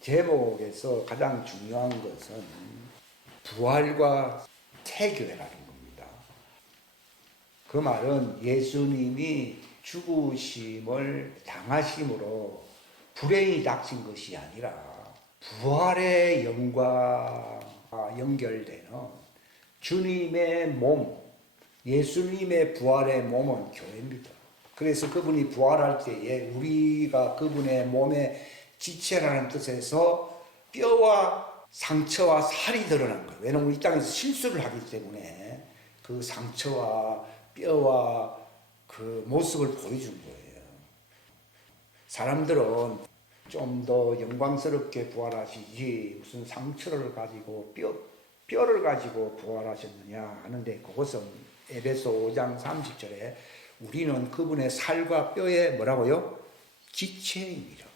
제목에서 가장 중요한 것은 부활과 새 교회라는 겁니다. 그 말은 예수님이 죽으심을 당하심으로 불행이 닥친 것이 아니라 부활의 영광과 연결되는 주님의 몸, 예수님의 부활의 몸은 교회입니다. 그래서 그분이 부활할 때에 우리가 그분의 몸의 지체라는 뜻에서 뼈와 상처와 살이 드러난 거예요. 왜냐하면 이 땅에서 실수를 하기 때문에 그 상처와 뼈와 그 모습을 보여준 거예요. 사람들은 좀 더 영광스럽게 부활하시지 무슨 상처를 가지고 뼈를 가지고 부활하셨느냐 하는데, 그것은 에베소 5장 30절에 우리는 그분의 살과 뼈의 뭐라고요? 지체입니다.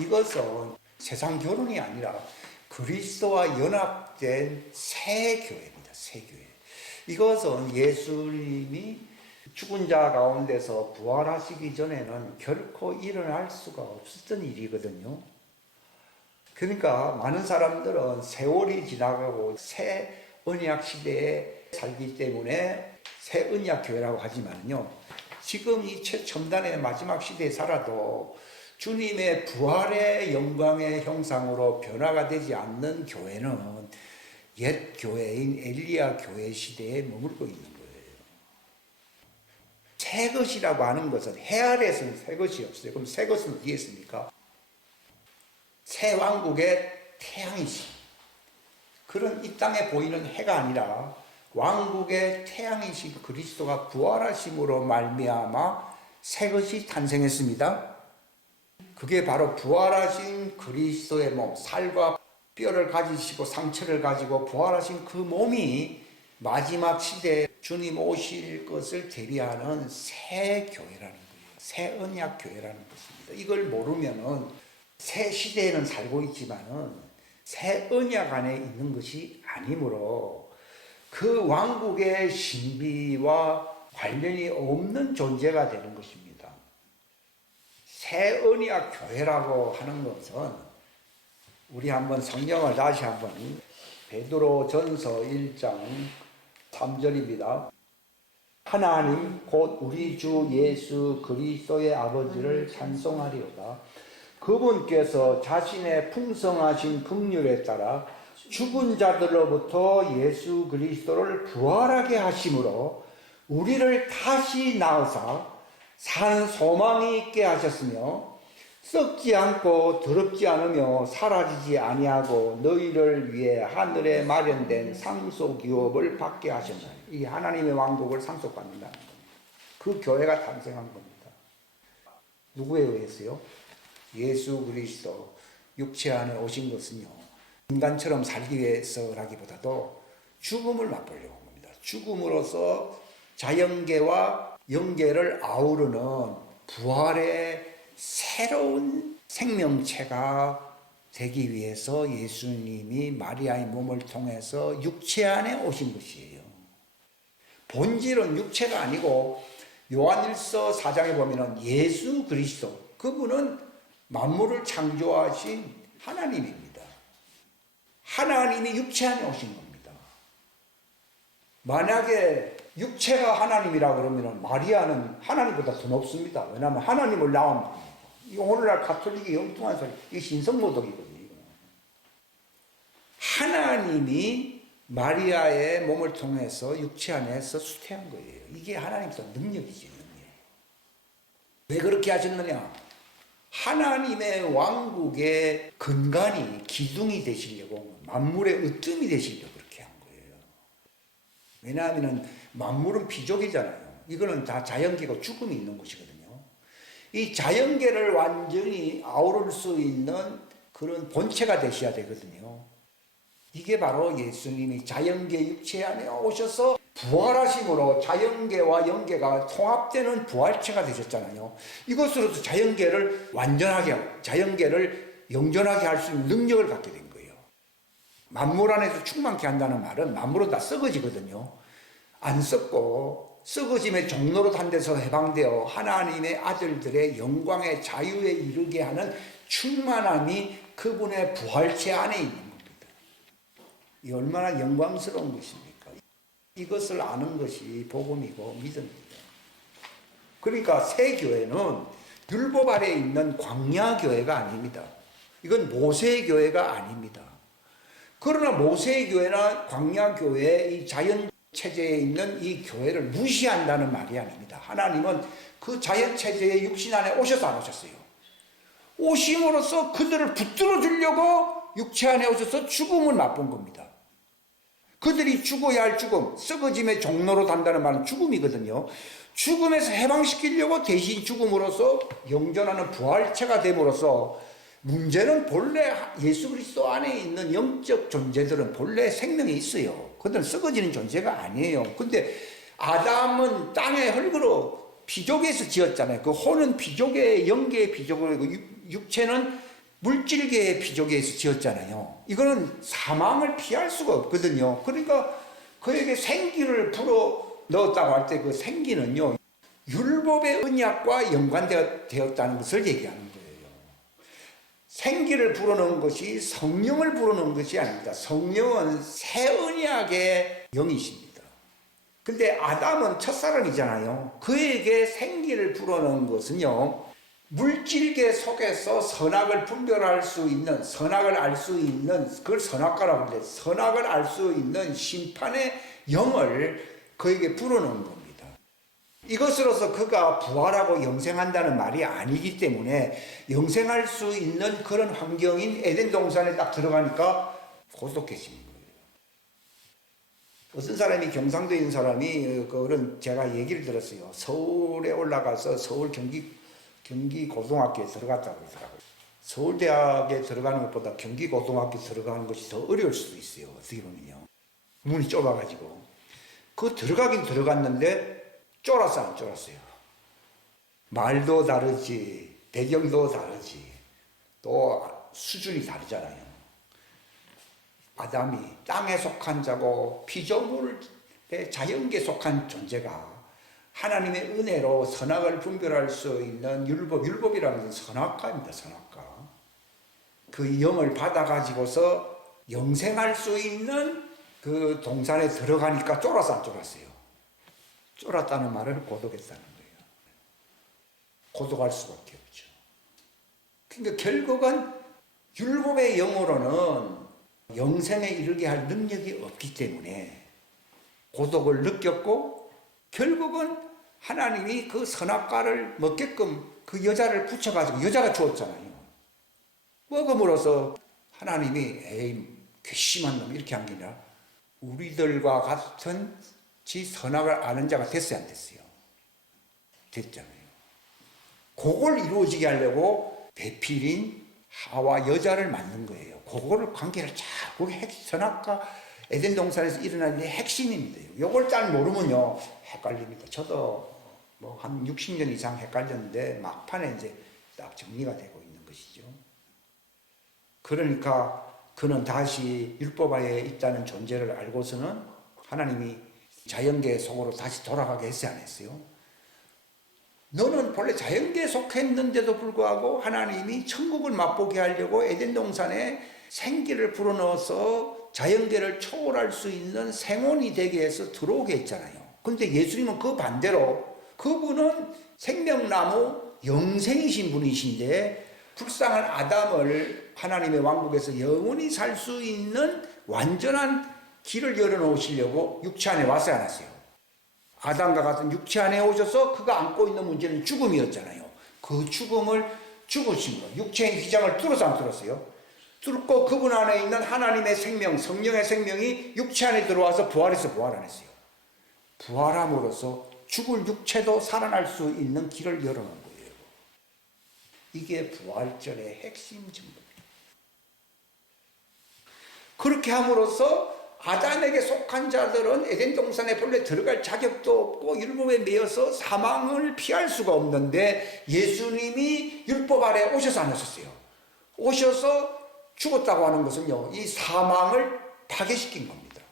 이것은 세상 결혼이 아니라 그리스도와 연합된 새 교회입니다. 새 교회. 이것은 예수님이 죽은 자 가운데서 부활하시기 전에는 결코 일어날 수가 없었던 일이거든요. 그러니까 많은 사람들은 세월이 지나가고 새 언약 시대에 살기 때문에 새 언약 교회라고 하지만요, 지금 이 최첨단의 마지막 시대에 살아도 주님의 부활의 영광의 형상으로 변화가 되지 않는 교회는 옛 교회인 엘리야 교회 시대에 머물고 있는 거예요. 새 것이라고 하는 것은 해 아래에서는 새 것이 없어요. 그럼 새 것은 어디에 있습니까? 새 왕국의 태양이신 그런 이 땅에 보이는 해가 아니라 왕국의 태양이신 그리스도가 부활하심으로 말미암아 새 것이 탄생했습니다. 그게 바로 부활하신 그리스도의 몸, 살과 뼈를 가지시고 상처를 가지고 부활하신 그 몸이 마지막 시대에 주님 오실 것을 대비하는 새 교회라는 거예요. 새 언약 교회라는 것입니다. 이걸 모르면은 새 시대에는 살고 있지만은 새 언약 안에 있는 것이 아니므로 그 왕국의 신비와 관련이 없는 존재가 되는 것입니다. 새 언약 교회라고 하는 것은 우리 한번 성경을 다시 한번 베드로 전서 1장 3절입니다. 하나님 곧 우리 주 예수 그리스도의 아버지를 찬송하리로다. 그분께서 자신의 풍성하신 긍휼에 따라 죽은 자들로부터 예수 그리스도를 부활하게 하심으로 우리를 다시 낳으사 사는 소망이 있게 하셨으며 썩지 않고 더럽지 않으며 사라지지 아니하고 너희를 위해 하늘에 마련된 상속유업을 받게 하셨나니, 이 하나님의 왕국을 상속받는다는 겁니다. 그 교회가 탄생한 겁니다. 누구에 의해서요? 예수 그리스도 육체 안에 오신 것은요, 인간처럼 살기 위해서라기보다도 죽음을 맛보려고 한 겁니다. 죽음으로써 자연계와 영계를 아우르는 부활의 새로운 생명체가 되기 위해서 예수님이 마리아의 몸을 통해서 육체 안에 오신 것이에요. 본질은 육체가 아니고 요한일서 4장에 보면은 예수 그리스도, 그분은 만물을 창조하신 하나님입니다. 하나님이 육체 안에 오신 겁니다. 만약에 육체가 하나님이라 그러면 마리아는 하나님보다 더 높습니다. 왜냐하면 하나님을 낳은, 이거 오늘날 가톨릭이 엉뚱한 소리, 이게 신성모독이거든요. 하나님이 마리아의 몸을 통해서 육체 안에서 수태한 거예요. 이게 하나님의 능력이지, 능력. 왜 그렇게 하셨느냐? 하나님의 왕국의 근간이, 기둥이 되시려고, 만물의 으뜸이 되시려고 그렇게 한 거예요. 왜냐하면 만물은 피조계잖아요. 이거는 다 자연계고 죽음이 있는 곳이거든요. 이 자연계를 완전히 아우를 수 있는 그런 본체가 되셔야 되거든요. 이게 바로 예수님이 자연계 육체 안에 오셔서 부활하심으로 자연계와 영계가 통합되는 부활체가 되셨잖아요. 이것으로도 자연계를 완전하게 하고 자연계를 영존하게 할 수 있는 능력을 갖게 된 거예요. 만물 안에서 충만케 한다는 말은 만물은 다 썩어지거든요. 안 썩고 썩어짐의 종로로 단 데서 해방되어 하나님의 아들들의 영광의 자유에 이르게 하는 충만함이 그분의 부활체 안에 있는 겁니다. 이 얼마나 영광스러운 것입니까? 이것을 아는 것이 복음이고 믿음입니다. 그러니까 새 교회는 율법 아래에 있는 광야 교회가 아닙니다. 이건 모세 교회가 아닙니다. 그러나 모세 교회나 광야 교회의 이 자연 체제에 있는 이 교회를 무시한다는 말이 아닙니다. 하나님은 그 자연 체제의 육신 안에 오셔서 안 오셨어요. 오심으로써 그들을 붙들어 주려고 육체 안에 오셔서 죽음을 맛본 겁니다. 그들이 죽어야 할 죽음, 썩어짐의 종로로 단다는 말은 죽음이거든요. 죽음에서 해방시키려고 대신 죽음으로써 영존하는 부활체가 됨으로써 문제는 본래 예수 그리스도 안에 있는 영적 존재들은 본래 생명이 있어요. 그들은 썩어지는 존재가 아니에요. 근데 아담은 땅의 흙으로 피조개에서 지었잖아요. 그 혼은 피조개, 영계의 피조개고 육체는 물질계의 피조개에서 지었잖아요. 이거는 사망을 피할 수가 없거든요. 그러니까 그에게 생기를 불어 넣었다고 할 때 그 생기는요, 율법의 언약과 연관되었다는 것을 얘기하는 거예요. 생기를 불어넣은 것이 성령을 불어넣은 것이 아닙니다. 성령은 새 언약의 영이십니다. 근데 아담은 첫사람이잖아요. 그에게 생기를 불어넣은 것은요, 물질계 속에서 선악을 분별할 수 있는, 선악을 알 수 있는, 그걸 선악과라고 하는데, 선악을 알 수 있는 심판의 영을 그에게 불어넣은 겁니다. 이것으로서 그가 부활하고 영생한다는 말이 아니기 때문에 영생할 수 있는 그런 환경인 에덴 동산에 딱 들어가니까 고독해지는 거예요. 어떤 사람이 경상도에 있는 사람이 그런 제가 얘기를 들었어요. 서울에 올라가서 서울 경기 고등학교에 들어갔다고 그러더라고요. 서울대학에 들어가는 것보다 경기 고등학교에 들어가는 것이 더 어려울 수도 있어요. 어떻게 보면요. 문이 좁아가지고. 그 들어가긴 들어갔는데 쫄았어 안 쫄았어요? 말도 다르지, 배경도 다르지, 또 수준이 다르잖아요. 아담이 땅에 속한 자고 피조물의 자연계에 속한 존재가 하나님의 은혜로 선악을 분별할 수 있는 율법이라는 것은 선악과입니다. 선악과. 그 영을 받아가지고서 영생할 수 있는 그 동산에 들어가니까 쫄았어 안 쫄았어요? 쫄았다는 말을 고독했다는 거예요. 고독할 수밖에 없죠. 그러니까 결국은 율법의 영으로는 영생에 이르게 할 능력이 없기 때문에 고독을 느꼈고 결국은 하나님이 그 선악과를 먹게끔 그 여자를 붙여가지고 여자가 주었잖아요. 먹음으로써 하나님이 에이 괘씸한 놈 이렇게 한 게 아니라 우리들과 같은 선악을 아는 자가 됐어요 안 됐어요? 됐잖아요. 그걸 이루어지게 하려고 배필인 하와 여자를 만든 거예요. 그거를 관계를 자꾸 선악과 에덴 동산에서 일어나는 게 핵심입니다. 이걸 잘 모르면요 헷갈립니다. 저도 뭐 한 60년 이상 헷갈렸는데 막판에 이제 딱 정리가 되고 있는 것이죠. 그러니까 그는 다시 율법 하에 있다는 존재를 알고서는 하나님이 자연계 속으로 다시 돌아가게 했어요 안 했어요? 너는 본래 자연계에 속했는데도 불구하고 하나님이 천국을 맛보게 하려고 에덴 동산에 생기를 불어넣어서 자연계를 초월할 수 있는 생원이 되게 해서 들어오게 했잖아요. 근데 예수님은 그 반대로 그분은 생명나무 영생이신 분이신데 불쌍한 아담을 하나님의 왕국에서 영원히 살 수 있는 완전한 길을 열어놓으시려고 육체 안에 왔어요 안 왔어요? 아담과 같은 육체 안에 오셔서 그가 안고 있는 문제는 죽음이었잖아요. 그 죽음을 죽으신 거, 육체의 휘장을 뚫어서 안 뚫었어요? 뚫고 그분 안에 있는 하나님의 생명, 성령의 생명이 육체 안에 들어와서 부활해서 부활 안 했어요. 부활함으로써 죽을 육체도 살아날 수 있는 길을 열어놓은 거예요. 이게 부활절의 핵심 증거입니다. 그렇게 함으로써 아담에게 속한 자들은 에덴 동산에 본래 들어갈 자격도 없고 율법에 매여서 사망을 피할 수가 없는데 예수님이 율법 아래 오셔서 안 오셨어요. 오셔서 죽었다고 하는 것은요, 이 사망을 파괴시킨 겁니다.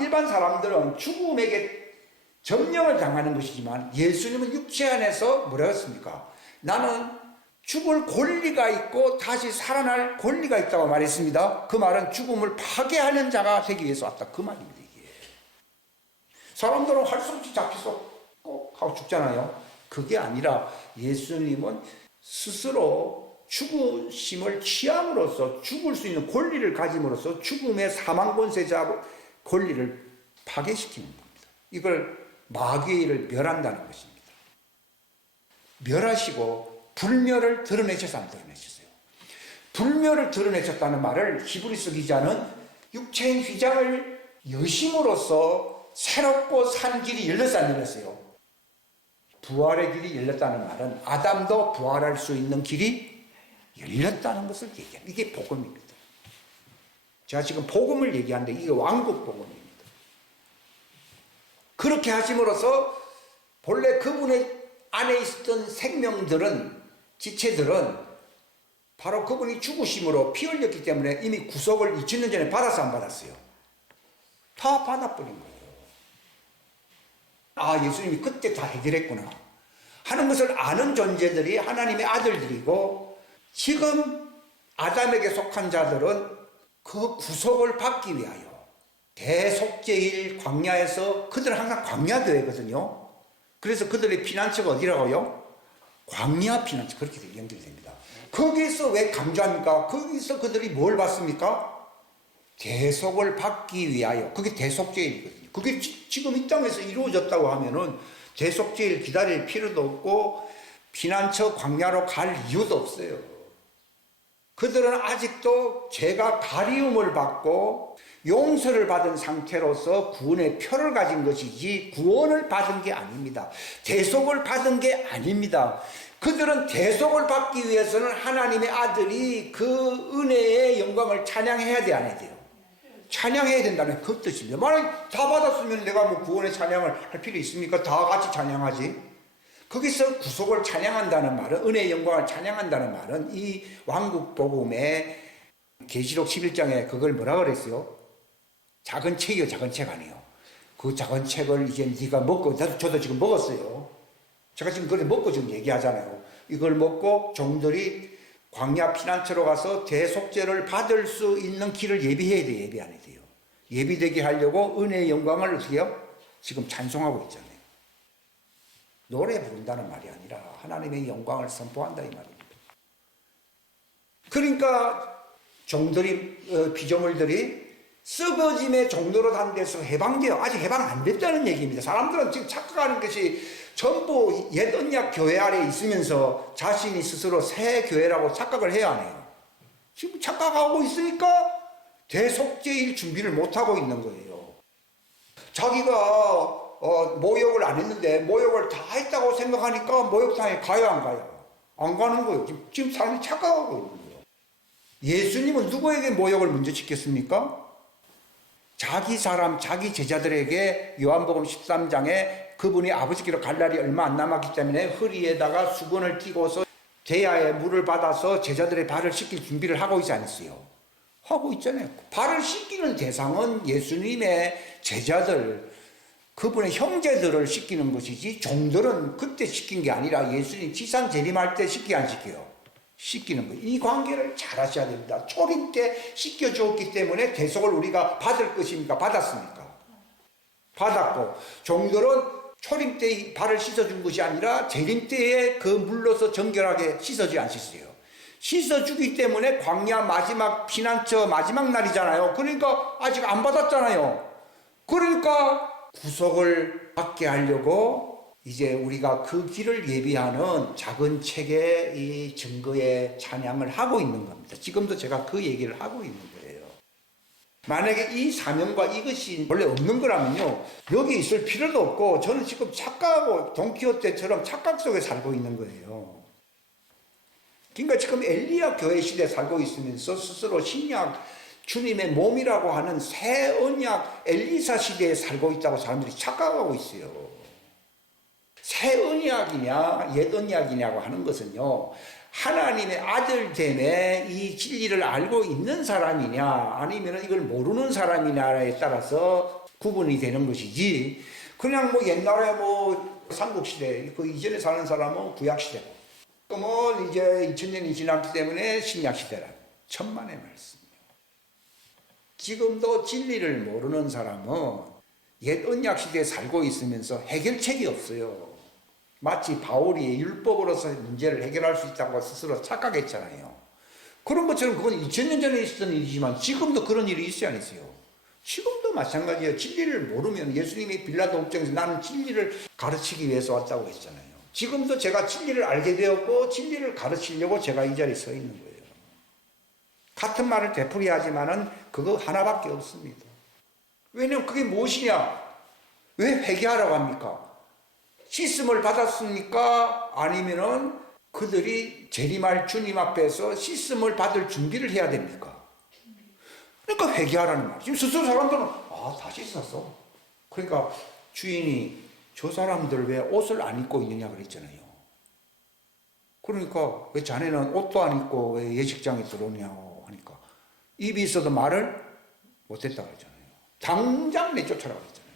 일반 사람들은 죽음에게 점령을 당하는 것이지만 예수님은 육체 안에서 뭐라 했습니까? 나는 죽을 권리가 있고 다시 살아날 권리가 있다고 말했습니다. 그 말은 죽음을 파괴하는 자가 되기 위해서 왔다. 그 말입니다. 이게. 사람들은 할 수 없이 잡혀서 꼭 하고 죽잖아요. 그게 아니라 예수님은 스스로 죽으심을 취함으로써 죽을 수 있는 권리를 가짐으로써 죽음의 사망 권세자 권리를 파괴시키는 겁니다. 이걸 마귀의 일을 멸한다는 것입니다. 멸하시고 불멸을 드러내셔서 안 드러내셨어요. 불멸을 드러내셨다는 말을 히브리서 기자는 육체인 휘장을 여심으로써 새롭고 산 길이 열렸어 안 열렸어요? 부활의 길이 열렸다는 말은 아담도 부활할 수 있는 길이 열렸다는 것을 얘기합니다. 이게 복음입니다. 제가 지금 복음을 얘기하는데 이게 왕국 복음입니다. 그렇게 하심으로써 본래 그분의 안에 있었던 생명들은 지체들은 바로 그분이 죽으심으로 피 흘렸기 때문에 이미 구속을 2000년 전에 받았어 안 받았어요? 다 받아버린 거예요. 아, 예수님이 그때 다 해결했구나 하는 것을 아는 존재들이 하나님의 아들들이고, 지금 아담에게 속한 자들은 그 구속을 받기 위하여 대속죄일 광야에서, 그들은 항상 광야교회거든요. 그래서 그들의 피난처가 어디라고요? 광야 피난처. 그렇게 연결됩니다. 거기서 왜 강조합니까? 거기서 그들이 뭘 받습니까? 대속을 받기 위하여. 그게 대속죄일이거든요. 그게 지금 이 땅에서 이루어졌다고 하면은 대속죄일 기다릴 필요도 없고 피난처 광야로 갈 이유도 없어요. 그들은 아직도 죄가 가리움을 받고 용서를 받은 상태로서 구원의 표를 가진 것이지 구원을 받은 게 아닙니다. 대속을 받은 게 아닙니다. 그들은 대속을 받기 위해서는 하나님의 아들이 그 은혜의 영광을 찬양해야 돼, 안 해야 돼요? 찬양해야 된다는 그 뜻입니다. 만약 다 받았으면 내가 뭐 구원의 찬양을 할 필요 있습니까? 다 같이 찬양하지. 거기서 구속을 찬양한다는 말은, 은혜의 영광을 찬양한다는 말은 이 왕국 복음의 계시록 11장에 그걸 뭐라 그랬어요? 작은 책이요, 작은 책 아니에요. 그 작은 책을 이제 네가 먹고, 저도 지금 먹었어요. 제가 지금 그걸 먹고 지금 얘기하잖아요. 이걸 먹고 종들이 광야 피난처로 가서 대속죄를 받을 수 있는 길을 예비해야 돼요, 예비 안 해야 돼요. 예비되게 하려고 은혜의 영광을 어떻게 해요? 지금 찬송하고 있잖아요. 노래 부른다는 말이 아니라 하나님의 영광을 선포한다 이 말입니다. 그러니까 종들이, 피조물들이 썩어짐의 종로로 단 데서 해방돼요. 아직 해방 안 됐다는 얘기입니다. 사람들은 지금 착각하는 것이 전부 옛 언약 교회 아래에 있으면서 자신이 스스로 새 교회라고 착각을 해야 하네요. 지금 착각하고 있으니까 대속죄일 준비를 못하고 있는 거예요. 자기가 모욕을 안 했는데 모욕을 다 했다고 생각하니까 모욕탕에 가요 안 가요? 안 가는 거예요. 지금 사람이 착각하고 있는 거예요. 예수님은 누구에게 모욕을 먼저 시켰습니까? 자기 사람, 자기 제자들에게 요한복음 13장에 그분이 아버지께로 갈 날이 얼마 안 남았기 때문에 허리에다가 수건을 끼고서 대야에 물을 받아서 제자들의 발을 씻길 준비를 하고 있지 않았어요? 하고 있잖아요. 발을 씻기는 대상은 예수님의 제자들, 그분의 형제들을 씻기는 것이지 종들은 그때 씻긴 게 아니라 예수님 지상 재림할 때 씻기 안 씻겨요? 씻기는 거예요. 이 관계를 잘 하셔야 됩니다. 초림 때 씻겨주었기 때문에 대속을 우리가 받을 것입니까? 받았습니까? 받았고, 종들은 초림 때 발을 씻어준 것이 아니라 재림 때에 그 물로서 정결하게 씻어지 안 씻어요. 씻어주기 때문에 광야 마지막 피난처 마지막 날이잖아요. 그러니까 아직 안 받았잖아요. 그러니까 구속을 받게 하려고 이제 우리가 그 길을 예비하는 작은 책의 이 증거의 찬양을 하고 있는 겁니다. 지금도 제가 그 얘기를 하고 있는 거예요. 만약에 이 사명과 이것이 원래 없는 거라면요, 여기 있을 필요도 없고, 저는 지금 착각하고 돈키호테처럼 착각 속에 살고 있는 거예요. 그러니까 지금 엘리야 교회 시대에 살고 있으면서 스스로 신약 주님의 몸이라고 하는 새 언약 엘리사 시대에 살고 있다고 사람들이 착각하고 있어요. 새 언약이냐 옛 언약이냐고 하는 것은요, 하나님의 아들됨의 이 진리를 알고 있는 사람이냐 아니면 이걸 모르는 사람이냐에 따라서 구분이 되는 것이지, 그냥 뭐 옛날에 뭐 삼국시대, 그 이전에 사는 사람은 구약시대고, 지금은 이제 2000년이 지났기 때문에 신약시대라. 천만의 말씀. 지금도 진리를 모르는 사람은 옛 언약시대에 살고 있으면서 해결책이 없어요. 마치 바울이 율법으로서 문제를 해결할 수 있다고 스스로 착각했잖아요. 그런 것처럼 그건 2000년 전에 있었던 일이지만 지금도 그런 일이 있어야 안 있어요. 지금도 마찬가지예요. 진리를 모르면 예수님이 빌라도 옥정에서 나는 진리를 가르치기 위해서 왔다고 했잖아요. 지금도 제가 진리를 알게 되었고 진리를 가르치려고 제가 이 자리에 서 있는 거예요. 같은 말을 되풀이하지만은 그거 하나밖에 없습니다. 왜냐면 그게 무엇이냐? 왜 회개하라고 합니까? 씻음을 받았습니까? 아니면은 그들이 재림할 주님 앞에서 씻음을 받을 준비를 해야 됩니까? 그러니까 회개하라는 말. 지금 스스로 사람들은 다 씻었어. 그러니까 주인이 저 사람들 왜 옷을 안 입고 있느냐 그랬잖아요. 그러니까 왜 자네는 옷도 안 입고 왜 예식장에 들어오냐고 하니까 입이 있어도 말을 못했다 그랬잖아요. 당장 내쫓아라고 했잖아요.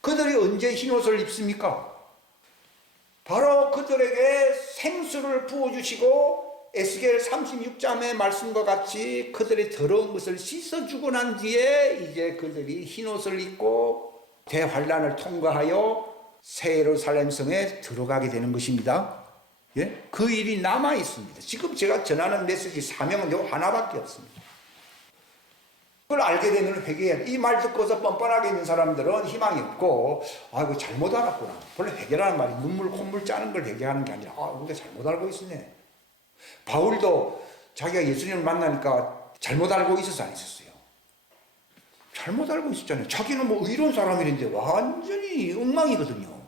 그들이 언제 흰옷을 입습니까? 바로 그들에게 생수를 부어주시고 에스겔 36장의 말씀과 같이 그들의 더러운 것을 씻어주고 난 뒤에 이제 그들이 흰옷을 입고 대환란을 통과하여 새 예루살렘 성에 들어가게 되는 것입니다. 예? 그 일이 남아 있습니다. 지금 제가 전하는 메시지 사명은 요 하나밖에 없습니다. 그걸 알게 되면 회개해야 돼. 이 말 듣고서 뻔뻔하게 있는 사람들은 희망이 없고 이거 잘못 알았구나. 원래 회개라는 말이 눈물 콧물 짜는 걸 회개하는 게 아니라 우리가 잘못 알고 있었네. 바울도 자기가 예수님을 만나니까 잘못 알고 있었어 안 있었어요? 잘못 알고 있었잖아요. 자기는 뭐 의로운 사람이는데 완전히 엉망이거든요.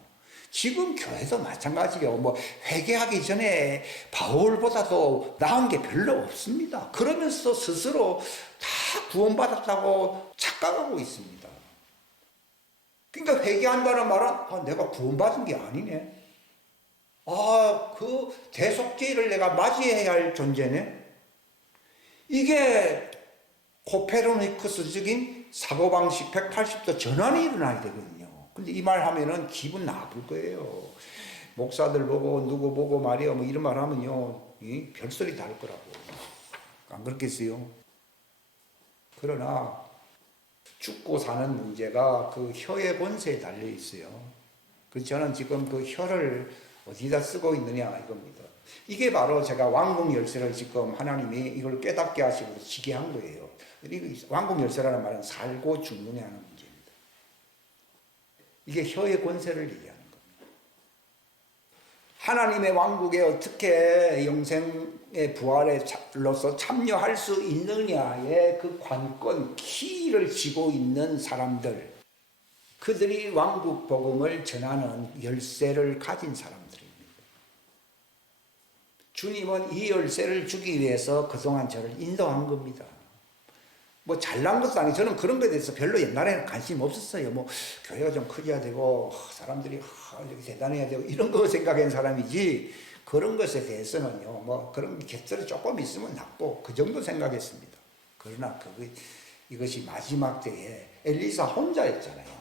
지금 교회도 마찬가지예요. 뭐 회개하기 전에 바울보다도 나은 게 별로 없습니다. 그러면서 스스로 다 구원받았다고 착각하고 있습니다. 그러니까 회개한다는 말은 내가 구원받은 게 아니네. 그 대속죄를 내가 맞이해야 할 존재네. 이게 코페르니쿠스적인 사고방식 180도 전환이 일어나야 되거든요. 근데 이 말 하면은 기분 나쁠 거예요. 목사들 보고 누구 보고 말이요 뭐 이런 말 하면요 별소리 다 할 거라고. 안 그렇겠어요? 그러나 죽고 사는 문제가 그 혀의 권세에 달려 있어요. 그래서 저는 지금 그 혀를 어디다 쓰고 있느냐 이겁니다. 이게 바로 제가 왕궁 열쇠를 지금 하나님이 이걸 깨닫게 하시고 지게 한 거예요. 왕궁 열쇠라는 말은 살고 죽느냐 하는 문제입니다. 이게 혀의 권세를 얘기하는 겁니다. 하나님의 왕국에 어떻게 영생의 부활로서 참여할 수 있느냐의 그 관건, 키를 쥐고 있는 사람들, 그들이 왕국 복음을 전하는 열쇠를 가진 사람들입니다. 주님은 이 열쇠를 주기 위해서 그동안 저를 인도한 겁니다. 뭐 잘난 것도 아니고 저는 그런 것에 대해서 별로 옛날에는 관심이 없었어요. 뭐 교회가 좀 커져야 되고 사람들이 이렇게 대단해야 되고 이런 거 생각하는 사람이지 그런 것에 대해서는요. 뭐 그런 곁들이 조금 있으면 낫고 그 정도 생각했습니다. 그러나 이것이 마지막 때에 엘리사 혼자였잖아요.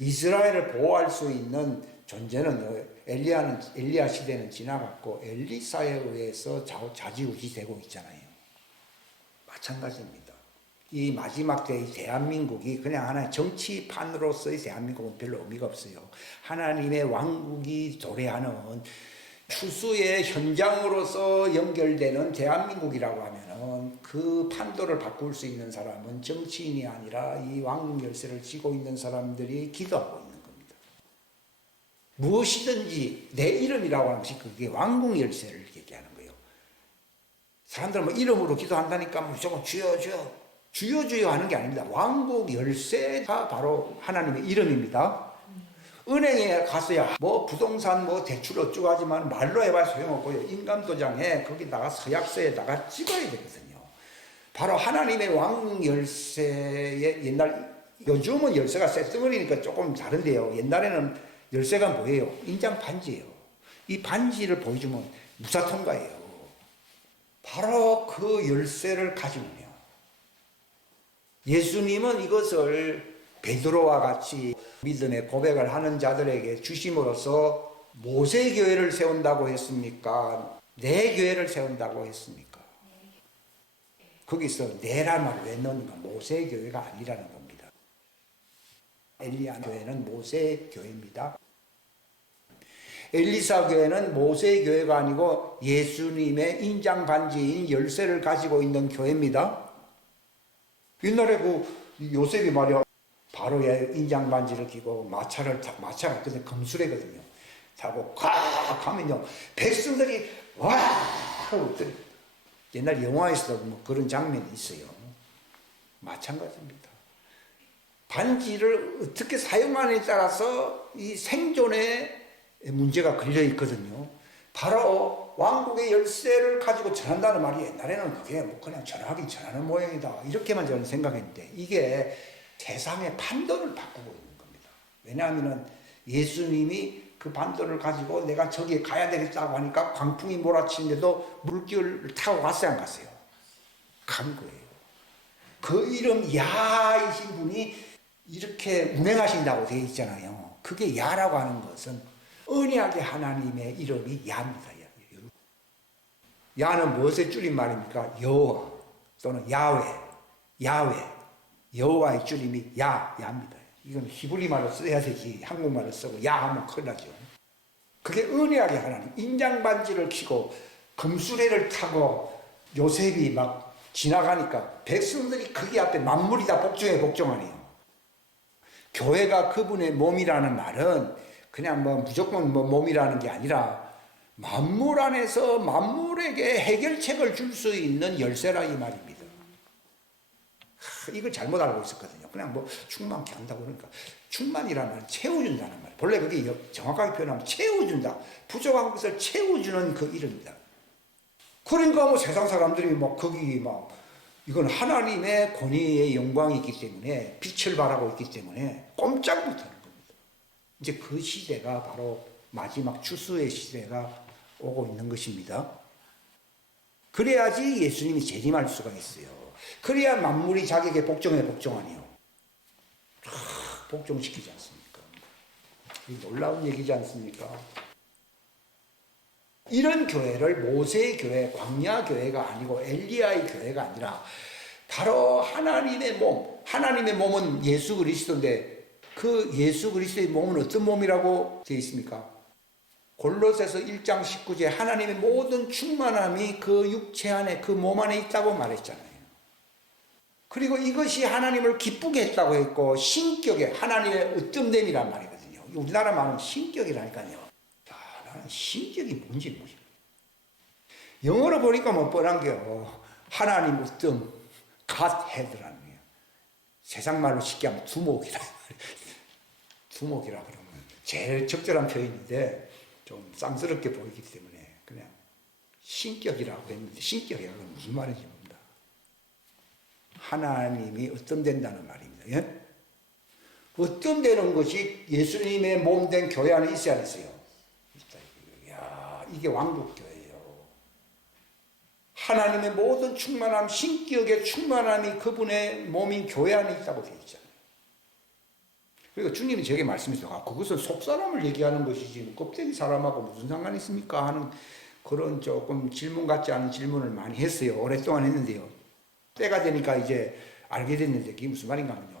이스라엘을 보호할 수 있는 존재는 엘리야 시대는 지나갔고 엘리사에 의해서 좌지우지되고 있잖아요. 마찬가지입니다. 이 마지막 때의 대한민국이 그냥 하나의 정치판으로서의 대한민국은 별로 의미가 없어요. 하나님의 왕국이 도래하는 추수의 현장으로서 연결되는 대한민국이라고 하면은 그 판도를 바꿀 수 있는 사람은 정치인이 아니라 이 왕국 열쇠를 쥐고 있는 사람들이 기도하고 있는 겁니다. 무엇이든지 내 이름이라고 하는 것이 그게 왕국 열쇠를 얘기하는 거예요. 사람들은 뭐 이름으로 기도한다니까 무조건 주여 주여 주여 주여 하는 게 아닙니다. 왕국 열쇠가 바로 하나님의 이름입니다. 은행에 가서야 뭐 부동산 뭐 대출 어쩌고 하지만 말로 해봐야 소용없고요. 인감도장에 거기다가 서약서에다가 찍어야 되거든요. 바로 하나님의 왕국 열쇠의 요즘은 열쇠가 쇳덩어리니까 조금 다른데요. 옛날에는 열쇠가 뭐예요? 인장 반지예요. 이 반지를 보여주면 무사 통과예요. 바로 그 열쇠를 가지면요. 예수님은 이것을 베드로와 같이 믿음의 고백을 하는 자들에게 주심으로써 모세 교회를 세운다고 했습니까? 내 교회를 세운다고 했습니까? 거기서 내란 말을 왜 넣는가? 모세 교회가 아니라는 겁니다. 엘리야 교회는 모세 교회입니다. 엘리사 교회는 모세 교회가 아니고 예수님의 인장 반지인 열쇠를 가지고 있는 교회입니다. 옛날에 요셉이 말이야 바로의 인장 반지를 끼고 마차가 그때 금수레거든요. 타고 꽉 가면요 백성들이 와 하고 옛날 영화에서도 뭐 그런 장면이 있어요. 마찬가지입니다. 반지를 어떻게 사용하느냐에 따라서 이 생존의 문제가 걸려 있거든요. 바로 왕국의 열쇠를 가지고 전한다는 말이 옛날에는 그게 뭐 그냥 전하긴 전하는 모양이다 이렇게만 저는 생각했는데 이게 세상의 판도를 바꾸고 있는 겁니다. 왜냐하면 예수님이 그 판도를 가지고 내가 저기에 가야 되겠다고 하니까 광풍이 몰아치는데도 물길을 타고 갔어요 안 갔어요? 간 거예요. 그 이름 야이신 분이 이렇게 운행하신다고 되어 있잖아요. 그게 야라고 하는 것은 언약의 하나님의 이름이 야입니다. 야는 무엇의 줄임말입니까? 여호와 또는 야훼 여호와의 줄임이 야입니다. 이건 히브리 말을 써야 되지 한국말을 쓰고 야하면 큰일 나죠. 그게 언약의 하나님 인장 반지를 키고 금수레를 타고 요셉이 막 지나가니까 백성들이 거기 앞에 만물이 다 복종하네요. 교회가 그분의 몸이라는 말은 그냥 무조건 몸이라는 게 아니라 만물 안에서 만물에게 해결책을 줄 수 있는 열쇠라 이 말입니다. 이걸 잘못 알고 있었거든요. 그냥 충만케 한다고 그러니까 충만이라는 말은 채워준다는 말. 본래 그게 정확하게 표현하면 채워준다. 부족한 것을 채워주는 그 이름입니다. 그러니까 세상 사람들이 거기 이건 하나님의 권위의 영광이 있기 때문에 빛을 발하고 있기 때문에 꼼짝 못하는 겁니다. 이제 그 시대가 바로 마지막 추수의 시대가 오고 있는 것입니다. 그래야지 예수님이 재림할 수가 있어요. 그래야 만물이 자기에게 복종하니요. 복종시키지 않습니까? 이 놀라운 얘기지 않습니까? 이런 교회를 모세의 교회, 광야 교회가 아니고 엘리야의 교회가 아니라 바로 하나님의 몸, 하나님의 몸은 예수 그리스도인데 그 예수 그리스도의 몸은 어떤 몸이라고 되어 있습니까? 골로새서 1장 19절 하나님의 모든 충만함이 그 육체 안에 그 몸 안에 있다고 말했잖아요. 그리고 이것이 하나님을 기쁘게 했다고 했고 신격의 하나님의 으뜸됨이란 말이거든요. 우리나라 말은 신격이라니까요. 나는 신격이 뭔지 모르겠어요. 영어로 보니까 뻔한 게요. 하나님 으뜸, God head라는 거예요. 세상 말로 쉽게 하면 두목이라 그러면 제일 적절한 표현인데 좀 쌍스럽게 보이기 때문에 그냥 신격이라고 했는데 신격이라는 건 무슨 말인지 모릅니다. 하나님이 으뜸된다는 말입니다. 예? 으뜸되는 것이 예수님의 몸된 교회 안에 있어야 했어요. 이게 왕국교회예요. 하나님의 모든 충만함, 신격의 충만함이 그분의 몸인 교회 안에 있다고 되어 있잖아요. 그리고 주님이 제게 말씀하셨어요. 그것은 속사람을 얘기하는 것이지 껍데기 사람하고 무슨 상관이 있습니까? 하는 그런 조금 질문 같지 않은 질문을 많이 했어요. 오랫동안 했는데요. 때가 되니까 이제 알게 됐는데 그게 무슨 말인가 하면요.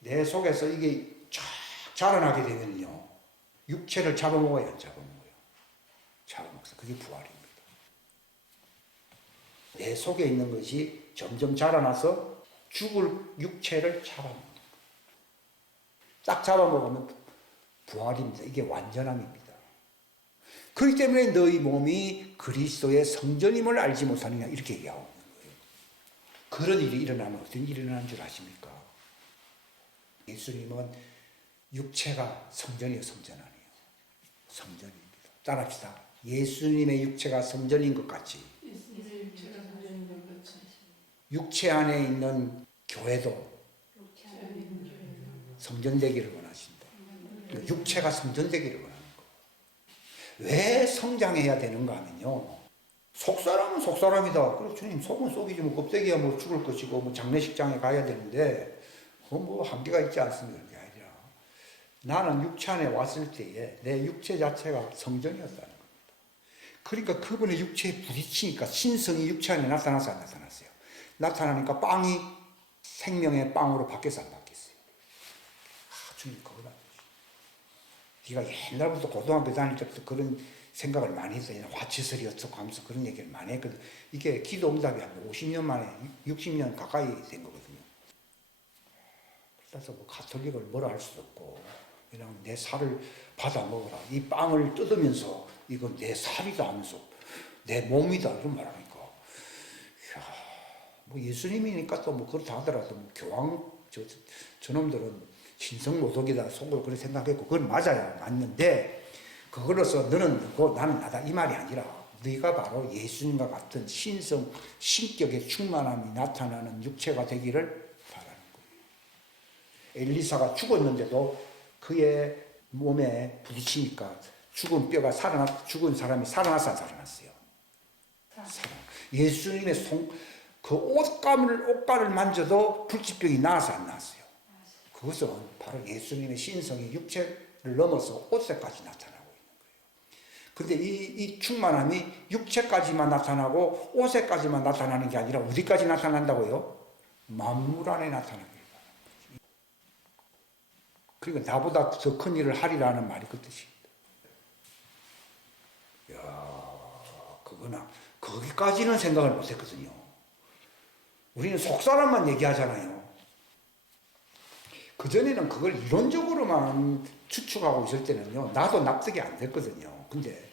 내 속에서 이게 쫙 자라나게 되면요. 육체를 잡아먹어야 안 잡아먹어요. 잡아먹어서 그게 부활입니다. 내 속에 있는 것이 점점 자라나서 죽을 육체를 잡아먹는 거예요. 딱 잡아먹으면 부활입니다. 이게 완전함입니다. 그렇기 때문에 너희 몸이 그리스도의 성전임을 알지 못하느냐 이렇게 얘기하고 있는 거예요. 그런 일이 일어나면 어떤 일이 일어나는 줄 아십니까? 예수님은 육체가 성전이에요, 성전 아니에요. 성전입니다. 따라합시다. 예수님의 육체가 성전인 것 같이 육체 안에 있는 교회도 성전되기를 원하신다. 육체가 성전되기를 원하는 거. 왜 성장해야 되는가 하면요. 속사람은 속사람이다. 그렇죠. 주님 속은 속이지 껍데기야 죽을 것이고 장례식장에 가야 되는데 그건 한계가 있지 않습니까? 그게 아니라 나는 육체 안에 왔을 때에 내 육체 자체가 성전이었다는 겁니다. 그러니까 그분의 육체에 부딪히니까 신성이 육체 안에 나타나서 안 나타났어요. 나타나니까 빵이 생명의 빵으로 바뀌어서 안 바뀌었어요. 주님 그거다. 네가 옛날부터 고등학교 다닐 때부터 그런 생각을 많이 했어요. 화치설이 어쩌고 하면서 그런 얘기를 많이 했거든. 이게 기도 응답이 한 50년 만에 60년 가까이 된 거거든요. 그래서 뭐 가톨릭을 뭐라 할 수도 없고 그냥 내 살을 받아 먹어라. 이 빵을 뜯으면서 이건 내 살이다 하면서 내 몸이다 이런 말하니까 이야, 뭐 예수님이니까 또 뭐 그렇다 하더라도 뭐 교황 저놈들은 신성모독이다 속으로 그렇게 생각했고 그건 맞아요. 맞는데 그걸로서 너는 너고 나는 나다 이 말이 아니라 네가 바로 예수님과 같은 신성 신격의 충만함이 나타나는 육체가 되기를 바라는 거예요. 엘리사가 죽었는데도 그의 몸에 부딪히니까 죽은 뼈가 죽은 사람이 살아나서 안 살아났어요. 예수님의 그 옷가를 만져도 불치병이 나아서 안 나았어요. 그것은 바로 예수님의 신성이 육체를 넘어서 옷에까지 나타나고 있는 거예요. 근데 이 충만함이 육체까지만 나타나고 옷에까지만 나타나는 게 아니라 어디까지 나타난다고요? 만물 안에 나타나게. 그러니까 나보다 더 큰 일을 하리라는 말이 그 뜻입니다. 그거나 거기까지는 생각을 못했거든요. 우리는 속사람만 얘기하잖아요. 그전에는 그걸 이론적으로만 추측하고 있을 때는요, 나도 납득이 안 됐거든요. 근데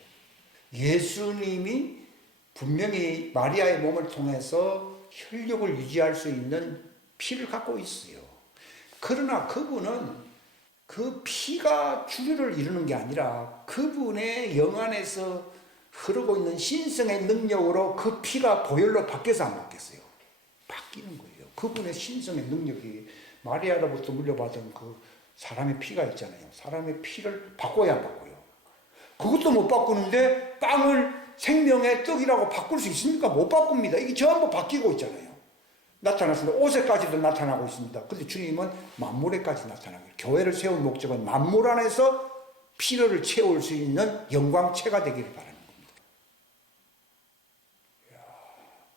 예수님이 분명히 마리아의 몸을 통해서 혈육을 유지할 수 있는 피를 갖고 있어요. 그러나 그분은 그 피가 주류를 이루는 게 아니라 그분의 영 안에서 흐르고 있는 신성의 능력으로 그 피가 보혈로 바뀌어서 안 바뀌었어요. 바뀌는 거예요. 그분의 신성의 능력이 마리아로부터 물려받은 그 사람의 피가 있잖아요. 사람의 피를 바꿔야 안 바꿔요. 그것도 못 바꾸는데 빵을 생명의 떡이라고 바꿀 수 있습니까? 못 바꿉니다. 이게 전부 바뀌고 있잖아요. 나타났습니다. 옷에까지도 나타나고 있습니다. 근데 주님은 만물에까지 나타나고 교회를 세운 목적은 만물 안에서 필요를 채울 수 있는 영광체가 되기를 바라는 겁니다. 이야,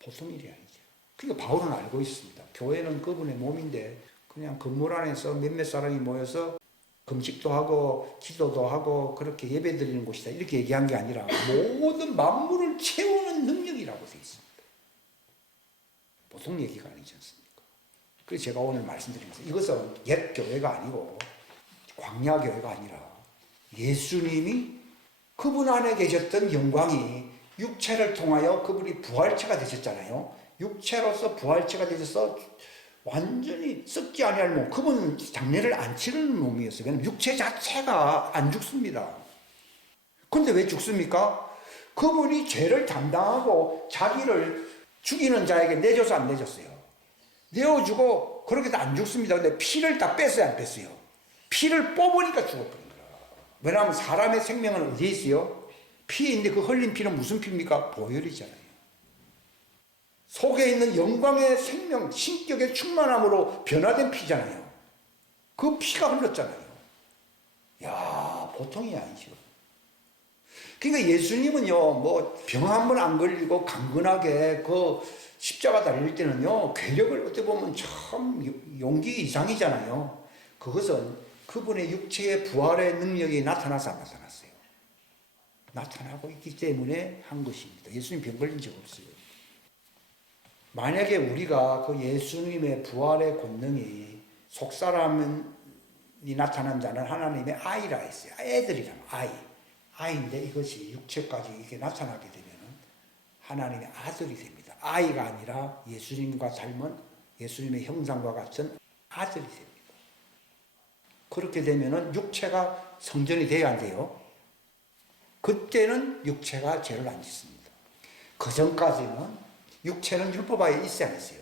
보통 일이 아니죠. 그러니까 바울은 알고 있습니다. 교회는 그분의 몸인데 그냥 건물 안에서 몇몇 사람이 모여서 금식도 하고 기도도 하고 그렇게 예배드리는 곳이다 이렇게 얘기한 게 아니라 모든 만물을 채우는 능력이라고 되어 있습니다. 보통 얘기가 아니지 않습니까? 그래서 제가 오늘 말씀드리면서 이것은 옛 교회가 아니고 광야 교회가 아니라 예수님이 그분 안에 계셨던 영광이 육체를 통하여 그분이 부활체가 되셨잖아요. 육체로서 부활체가 되셔서 완전히 썩지 아니할 몸. 그분은 장례를 안 치르는 몸이었어요. 왜냐하면 육체 자체가 안 죽습니다. 그런데 왜 죽습니까? 그분이 죄를 담당하고 자기를 죽이는 자에게 내줘서 안 내줬어요. 내어주고 그렇게도 안 죽습니다. 근데 피를 다 뺐어요, 안 뺐어요? 피를 뽑으니까 죽어버린 거야. 왜냐하면 사람의 생명은 어디에 있어요? 피에 있는데 그 흘린 피는 무슨 피입니까? 보혈이잖아요. 속에 있는 영광의 생명, 신격의 충만함으로 변화된 피잖아요. 그 피가 흘렀잖아요. 야, 보통이 아니죠. 그러니까 예수님은요, 뭐 병 한 번 안 걸리고 강건하게 그 십자가 달릴 때는요, 괴력을 어떻게 보면 참 용기 이상이잖아요. 그것은 그분의 육체의 부활의 능력이 나타나서 안 나타났어요. 나타나고 있기 때문에 한 것입니다. 예수님 병 걸린 적 없어요. 만약에 우리가 그 예수님의 부활의 권능이 속사람이 나타난 자는 하나님의 아이라 했어요. 애들이란 아이인데 이것이 육체까지 이렇게 나타나게 되면 하나님의 아들이 됩니다. 아이가 아니라 예수님과 닮은 예수님의 형상과 같은 아들이 됩니다. 그렇게 되면 육체가 성전이 돼야 안 돼요. 그때는 육체가 죄를 안 짓습니다. 그 전까지는 육체는 율법하에 있어야 했어요.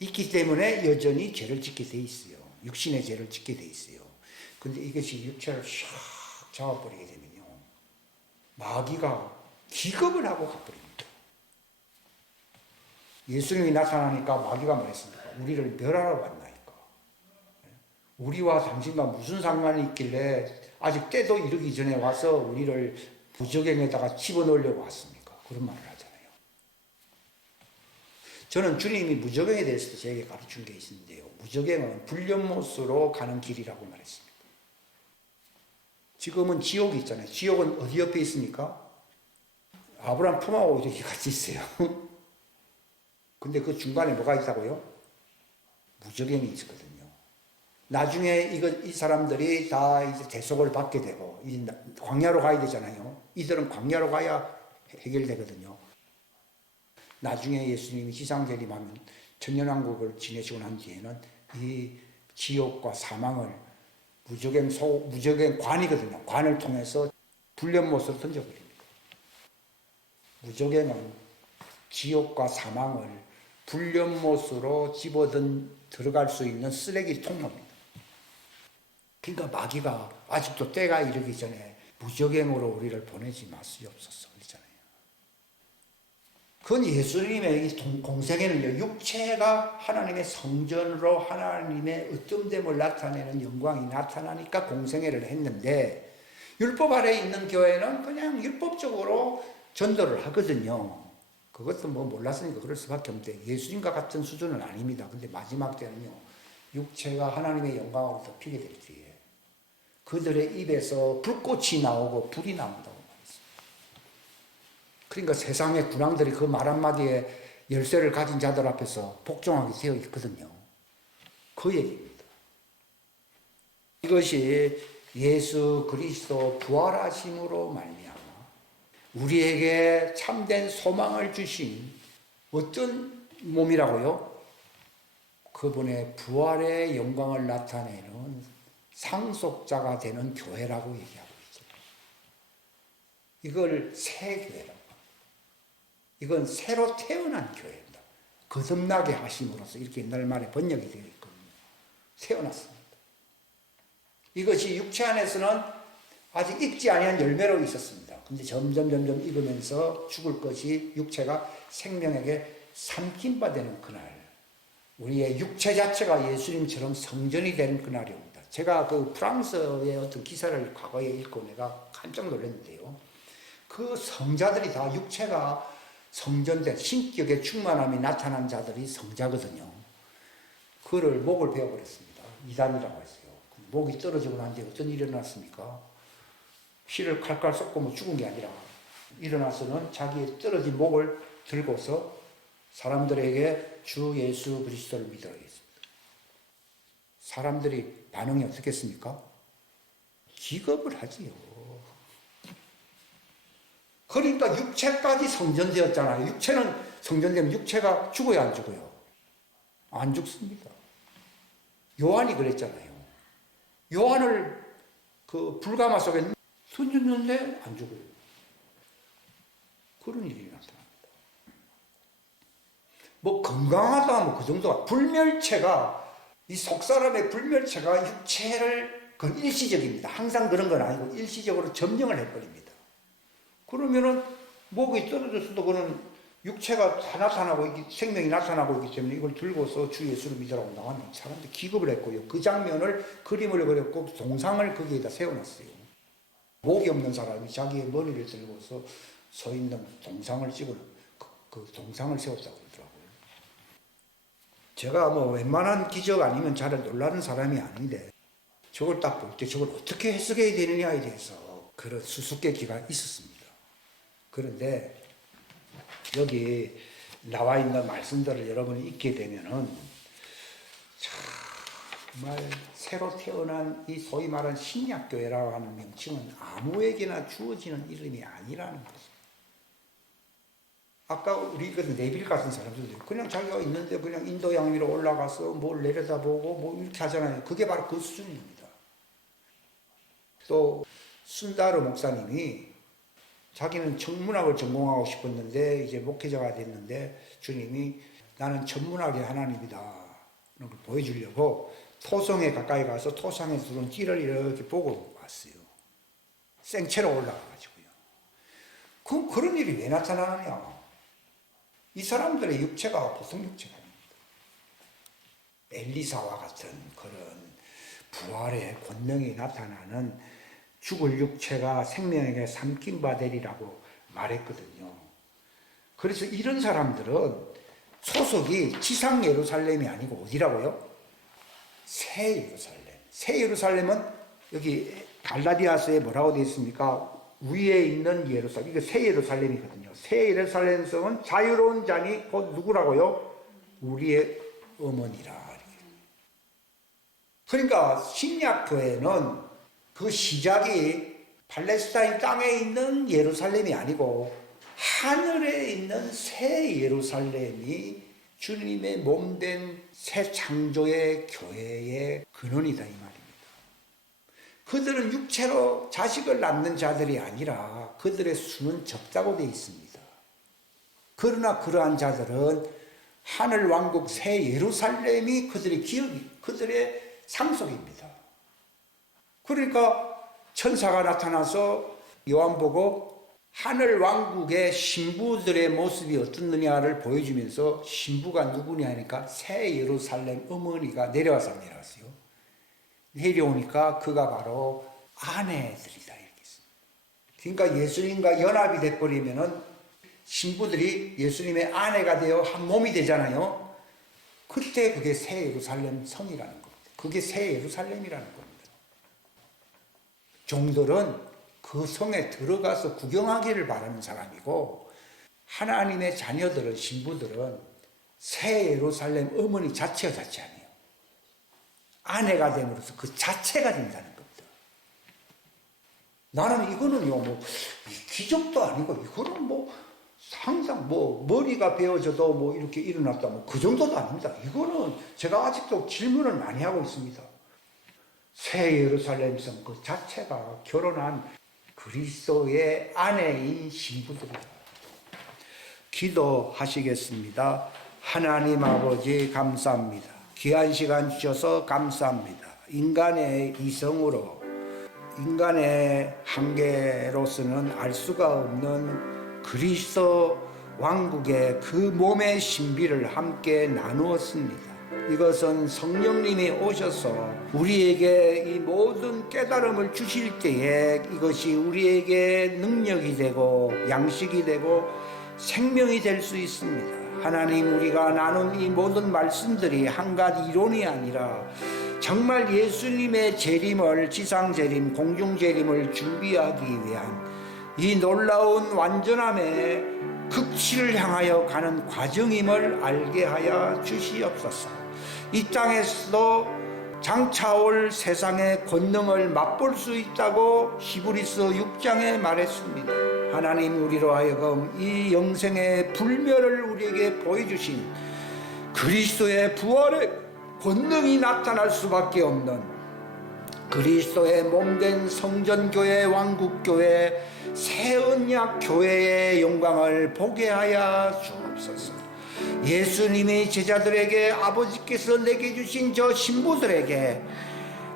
있기 때문에 여전히 죄를 짓게 돼 있어요. 육신의 죄를 짓게 돼 있어요. 근데 이것이 육체를 샥 잡아버리게 되면요, 마귀가 기겁을 하고 가버립니다. 예수님이 나타나니까 마귀가 말했습니다. 우리를 멸하러 왔나이까. 우리와 당신과 무슨 상관이 있길래 아직 때도 이르기 전에 와서 우리를 무저갱에다가 집어넣으려고 왔습니까? 그런 말을 하잖아요. 저는 주님이 무저갱에 대해서도 저에게 가르친 게 있는데요. 무저갱은 불련못으로 가는 길이라고 말했습니다. 지금은 지옥이 있잖아요. 지옥은 어디 옆에 있습니까? 아브라함 품하고 이렇게 같이 있어요. 근데 그 중간에 뭐가 있다고요? 무저갱이 있거든요. 나중에 이 사람들이 다 이제 대속을 받게 되고, 이제 광야로 가야 되잖아요. 이들은 광야로 가야 해결되거든요. 나중에 예수님이 지상재림하면 천년왕국을 지내시고 난 뒤에는 이 지옥과 사망을 무저갱 관이거든요. 관을 통해서 불련못으로 던져버립니다. 무저갱은 지옥과 사망을 불련못으로 들어갈 수 있는 쓰레기 통로입니다. 그러니까 마귀가 아직도 때가 이르기 전에 무저갱으로 우리를 보내지 마시옵소서 그러잖아요. 그건 예수님의 이 공생애는요, 육체가 하나님의 성전으로 하나님의 어뜸됨을 나타내는 영광이 나타나니까 공생애를 했는데, 율법 아래에 있는 교회는 그냥 율법적으로 전도를 하거든요. 그것도 뭐 몰랐으니까 그럴 수밖에 없는데, 예수님과 같은 수준은 아닙니다. 근데 마지막 때는요, 육체가 하나님의 영광으로 덮이게 될 때에 그들의 입에서 불꽃이 나오고 불이 나온다고 말했습니다. 그러니까 세상의 군왕들이 그 말 한마디에 열쇠를 가진 자들 앞에서 복종하게 되어 있거든요. 그 얘기입니다. 이것이 예수 그리스도 부활하심으로 말미암아 우리에게 참된 소망을 주신 어떤 몸이라고요? 그분의 부활의 영광을 나타내는 상속자가 되는 교회라고 얘기하고 있죠. 이걸 새 교회라고 합니다. 이건 새로 태어난 교회입니다. 거듭나게 하심으로써 이렇게 옛날 말에 번역이 되어 있거든요. 태어났습니다. 이것이 육체 안에서는 아직 익지 아니한 열매로 있었습니다. 근데 점점 익으면서 죽을 것이 육체가 생명에게 삼킨 바 되는 그날, 우리의 육체 자체가 예수님처럼 성전이 되는 그날이 옵니다. 제가 그 프랑스의 어떤 기사를 과거에 읽고 내가 깜짝 놀랐는데요. 그 성자들이 다 육체가 성전된 신격의 충만함이 나타난 자들이 성자거든요. 그를 목을 베어버렸습니다. 이단이라고 했어요. 목이 떨어지고 난 뒤에 어떤 일이 일어났습니까? 피를 칼칼 쏟고 뭐 죽은 게 아니라 일어나서는 자기의 떨어진 목을 들고서 사람들에게 주 예수 그리스도를 믿으라 했습니다. 사람들이 반응이 어떻겠습니까? 기겁을 하지요. 그러니까 육체까지 성전되었잖아요. 육체는 성전되면 육체가 죽어야 안 죽어요? 안 죽습니다. 요한이 그랬잖아요. 요한을 그 불가마 속에 던졌는데 안 죽어요. 그런 일이 나타납니다. 뭐 건강하다 뭐 그 정도가, 불멸체가, 이 속사람의 불멸체가 육체를, 그건 일시적입니다. 항상 그런 건 아니고 일시적으로 점령을 해버립니다. 그러면은 목이 떨어졌어도 그는 육체가 다 나타나고 생명이 나타나고 있기 때문에 이걸 들고서 주 예수를 믿으라고 나왔는데 사람들이 기겁을 했고요. 그 장면을 그림을 그렸고 동상을 거기에다 세워놨어요. 목이 없는 사람이 자기의 머리를 들고서 서 있는 동상을 찍은 그 동상을 세웠다고 그러더라고요. 제가 뭐 웬만한 기적 아니면 잘 놀라는 사람이 아닌데 저걸 딱 볼 때 저걸 어떻게 해석해야 되느냐에 대해서 그런 수수께끼가 있었습니다. 그런데 여기 나와 있는 말씀들을 여러분이 읽게 되면은 정말 새로 태어난 이 소위 말하는 신약교회라고 하는 명칭은 아무에게나 주어지는 이름이 아니라는 거죠. 아까 우리 그 네빌 같은 사람들도 그냥 자기가 있는데 그냥 인도 양위로 올라가서 뭘 내려다보고 뭐 이렇게 하잖아요. 그게 바로 그 수준입니다. 또 순다르 목사님이 자기는 천문학을 전공하고 싶었는데 이제 목회자가 됐는데 주님이 나는 천문학의 하나님이다 그런 걸 보여주려고 토성에 가까이 가서 토성에 들어온 띠를 이렇게 보고 왔어요. 생채로 올라가가지고요. 그럼 그런 일이 왜 나타나느냐? 이 사람들의 육체가 보통 육체가 아닙니다. 엘리사와 같은 그런 부활의 권능이 나타나는 죽을 육체가 생명에게 삼킨 바 되리라고 말했거든요. 그래서 이런 사람들은 소속이 지상 예루살렘이 아니고 어디라고요? 새 예루살렘. 새 예루살렘은 여기 갈라디아서에 뭐라고 되어 있습니까? 위에 있는 예루살렘. 이거 새 예루살렘이거든요. 새 예루살렘 성은 자유로운 자니 곧 누구라고요? 우리의 어머니라. 그러니까 신약교회는 그 시작이 팔레스타인 땅에 있는 예루살렘이 아니고 하늘에 있는 새 예루살렘이 주님의 몸된 새 창조의 교회의 근원이다 이 말입니다. 그들은 육체로 자식을 낳는 자들이 아니라 그들의 수는 적다고 되어 있습니다. 그러나 그러한 자들은 하늘 왕국 새 예루살렘이 그들의 기억이, 그들의 상속입니다. 그러니까 천사가 나타나서 요한 보고 하늘 왕국의 신부들의 모습이 어떻느냐를 보여주면서 신부가 누구냐 하니까 새 예루살렘 어머니가 내려왔어요. 내려오니까 그가 바로 아내들이다 이렇게 했습니다. 그러니까 예수님과 연합이 돼버리면은 신부들이 예수님의 아내가 되어 한 몸이 되잖아요. 그때 그게 새 예루살렘 성이라는 겁니다. 그게 새 예루살렘이라는 겁니다. 종들은 그 성에 들어가서 구경하기를 바라는 사람이고 하나님의 자녀들은 신부들은 새 예루살렘 어머니 자체가 자체 아니에요. 아내가 됨으로써 그 자체가 된다는 겁니다. 나는 이거는요, 뭐 기적도 아니고 이거는 뭐 항상 뭐 머리가 베어져도 뭐 이렇게 일어났다 뭐 그 정도도 아닙니다. 이거는 제가 아직도 질문을 많이 하고 있습니다. 새 예루살렘 성 그 자체가 결혼한 그리스도의 아내인 신부들이다. 기도하시겠습니다. 하나님 아버지 감사합니다. 귀한 시간 주셔서 감사합니다. 인간의 이성으로 인간의 한계로서는 알 수가 없는 그리스도 왕국의 그 몸의 신비를 함께 나누었습니다. 이것은 성령님이 오셔서 우리에게 이 모든 깨달음을 주실 때에 이것이 우리에게 능력이 되고 양식이 되고 생명이 될 수 있습니다. 하나님, 우리가 나눈 이 모든 말씀들이 한 가지 이론이 아니라 정말 예수님의 재림을, 지상 재림, 공중 재림을 준비하기 위한 이 놀라운 완전함의 극치를 향하여 가는 과정임을 알게 하여 주시옵소서. 이 땅에서도 장차올 세상의 권능을 맛볼 수 있다고 히브리서 6장에 말했습니다. 하나님, 우리로 하여금 이 영생의 불멸을 우리에게 보여주신 그리스도의 부활의 권능이 나타날 수밖에 없는 그리스도의 몸된 성전교회, 왕국교회, 새언약교회의 영광을 보게 하여 주옵소서. 예수님의 제자들에게 아버지께서 내게 주신 저 신부들에게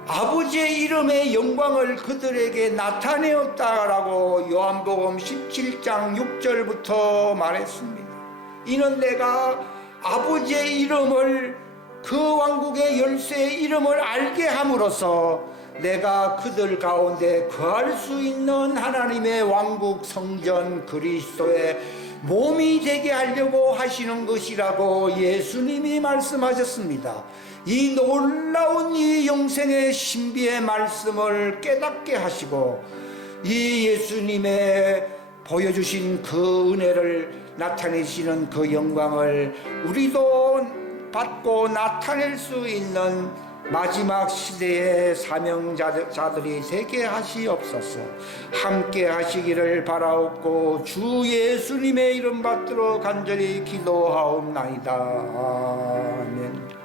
아버지의 이름의 영광을 그들에게 나타내었다라고 요한복음 17장 6절부터 말했습니다. 이는 내가 아버지의 이름을, 그 왕국의 열쇠의 이름을 알게 함으로써 내가 그들 가운데 거할 수 있는 하나님의 왕국 성전 그리스도의 몸이 되게 하려고 하시는 것이라고 예수님이 말씀하셨습니다. 이 놀라운 이 영생의 신비의 말씀을 깨닫게 하시고 이 예수님의 보여주신 그 은혜를 나타내시는 그 영광을 우리도 받고 나타낼 수 있는 마지막 시대의 사명자들이 되게 하시옵소서. 함께 하시기를 바라옵고 주 예수님의 이름 받들어 간절히 기도하옵나이다. 아멘.